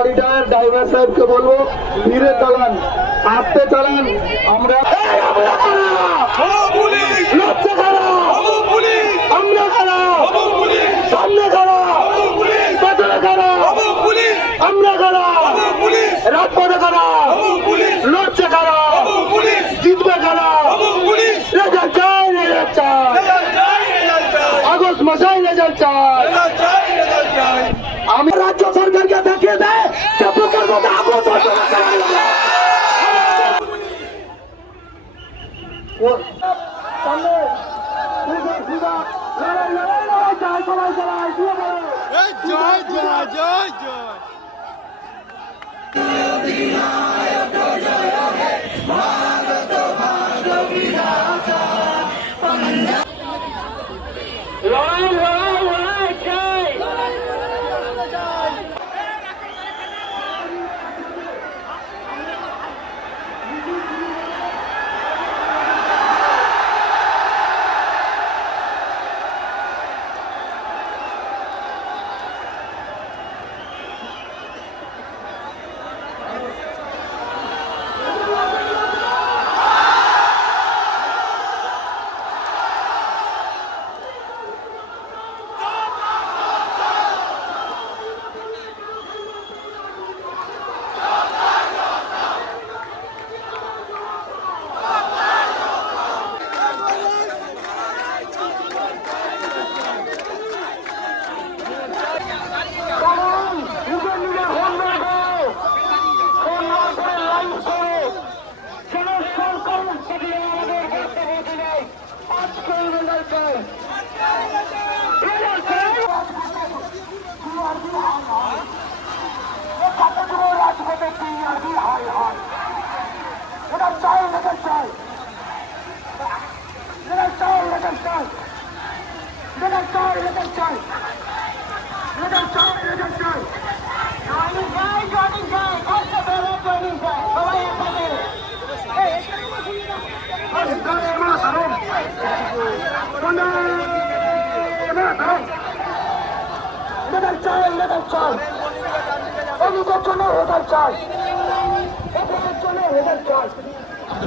গাড়িটার ড্রাইভার সাহেবকে বলবো ধীরে চালান, আস্তে চালান। আমরা লজ্জা খারাপ, আমরা খারাপ, সামনে খারাপ, পেছনে খারাপ, আমরা খারাপ, রাজপথে খারাপ, লড়ছে খারাপ, জিতবে খারাপ। রেজাল্ট চাই, রেজাল্ট চাই, আগস্ট মাসায় রেজাল্ট চাই। আমি রাজ্য সরকারকে দেখিয়ে দেয় যে বুকের মধ্যে আগস্ট জয় জয় জয় জয়।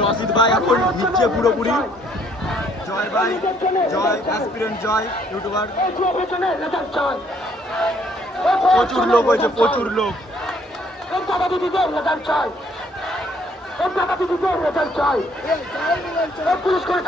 রশিদ ভাই এখন নিচ্ছে পুরোপুরি। জয় ভাই, জয় অ্যাসপিরেন্ট, জয় ইউটিউবার। প্রচুর লোক হয়েছে, প্রচুর লোক। পুরস্কার